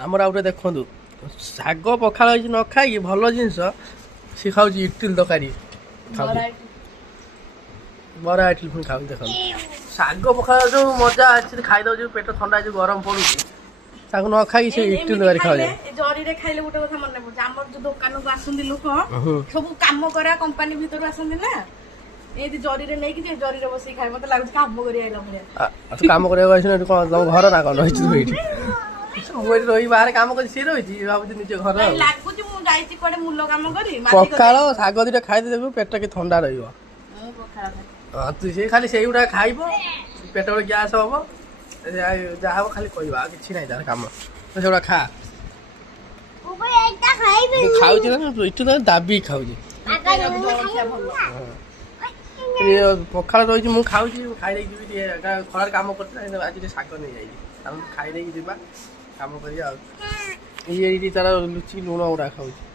ଆମର ଆଉ ଗୋଟେ ଦେଖନ୍ତୁ ଶାଗ ପଖାଳ ହେଇଛି ନ ଖାଇକି ଭଲ ଜିନିଷ ସେ ଖାଉଛି ଇଟିଲି ତରକାରୀ ଖାଉଛି ବରା ଇଟିଲି ପୁଣି ଖାଉଛି ଦେଖନ୍ତୁ ଶାଗ ପଖାଳ ଯୋଉ ମଜା ଅଛି ଖାଇଦଉଛି ପେଟ ଥଣ୍ଡା ଯୋଉ ଗରମ ପଡୁଛି ତାକୁ ନ ଖାଇକି ସେ ଇଟିଲି ତରକାରୀ ଖାଉଛି ଜରିରେ ଖାଇଲେ ଗୋଟେ କଥା ମନେ ପଡୁଛି ଆମର ଯୋଉ ଦୋକାନକୁ ଆସନ୍ତି ଲୋକ ସବୁ କାମ କରା କମ୍ପାନୀ ଭିତରୁ ଆସନ୍ତି ନା ଏମିତି ଜରିରେ ନେଇକି ଯେ ଜରିରେ ବସିକି ଖାଏ ମତେ ଲାଗୁଛି କାମ କରି ଆଇଲା ଭଳିଆ କାମ କରିବାକୁ ଆସିନ ଏଠି କଣ ତମ ଘର ନା କଣ ରହିଛି ତୁ ଏଇଠି ମୁଁ ଏଠି ରହି ବାହାରେ କାମ କରି ସିଏ ରହିଛି ଭାବୁଛି ନିଜ ଘର ଲାଗୁଛି ମୁଁ ଯାଇଛି କୁଆଡେ ମୂଲ କାମ କରି ପଖାଳ ଶାଗ ଦିଟା ଖାଇଦେବୁ ପେଟ କି ଥଣ୍ଡା ରହିବ ମୁଁ ପଖାଳ ଖାଏ ତୁ ସେ ଖାଲି ସେଇଗୁଡା ଖାଇବ ପେଟ ଗ୍ୟାସ୍ ହବ ଯାହା ହବ ଖାଲି କହିବା ଆଉ କିଛି ନାହିଁ ତାର କାମ ସେଗୁଡା ଖା ଖାଉଛି ନା ଏଠୁ ତ ଦାବିକି ଖାଉଛି ପଖାଳ ରହିଛି ମୁଁ ଖାଉଛି ଖାଇଦେଇକି ଯିବି ଟିକେ ଖରାରେ କାମ କରୁଥିଲା ଆଜି ଟିକେ ଶାଗ ନେଇଯାଇଛି ଆମେ ଖାଇଦେଇକି ଯିବା କାମ କରିବା ଆଉ ଏଇଠି ତାର ଲୁଚି ଲୁଣ ଗୁଡା ଖାଉଛି